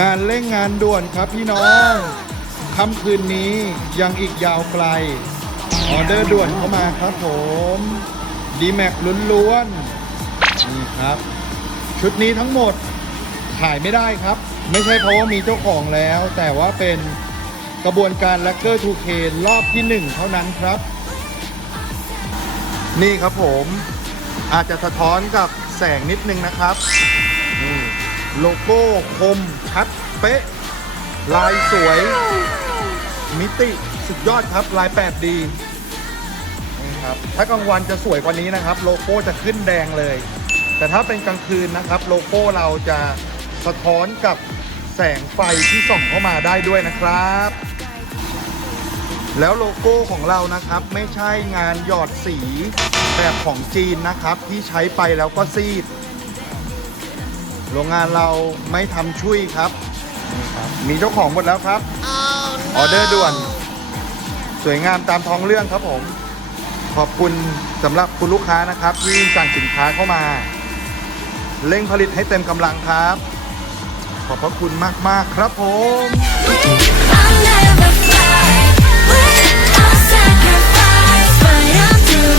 งานเร่งงานด่วนครับพี่น้องค่ำคืนนี้ยังอีกยาวไกล ออเดอร์ด่วนเข้ามาครับผมดีแม็กล้วนๆนี่ครับ ชุดนี้ทั้งหมดขายไม่ได้ครับ ไม่ใช่เพราะว่ามีเจ้าของแล้ว แต่ว่าเป็นกระบวนการแลกเกอร์ทูเคนรอบที่หนึ่งเท่านั้นครับ นี่ครับผมอาจจะสะท้อนกับแสงนิดนึงนะครับ โลโก้คมชัดเป๊ะ ลายสวย มิติสุดยอดครับลาย 8D นี่ครับถ้ากลางวันจะสวยกว่านี้นะครับ โลโก้จะขึ้นแดงเลย แต่ถ้าเป็นกลางคืนนะครับ โลโก้เราจะสะท้อนกับแสงไฟที่ส่องเข้ามาได้ด้วยนะครับ แล้วโลโก้ของเรานะครับไม่ใช่งานหยอดสีแบบของจีนนะครับ ที่ใช้ไปแล้วก็ซีด โรงงานเราไม่ทำชุยครับนี่ครับ มีเจ้าของหมดแล้วครับ ออเดอร์ด่วน สวยงามตามท้องเรื่องครับผม ขอบคุณสำหรับคุณลูกค้านะครับ ที่สั่งสินค้าเข้ามา เร่งผลิตให้เต็มกำลังครับ ขอบพระคุณมาก ๆ ครับผม Wake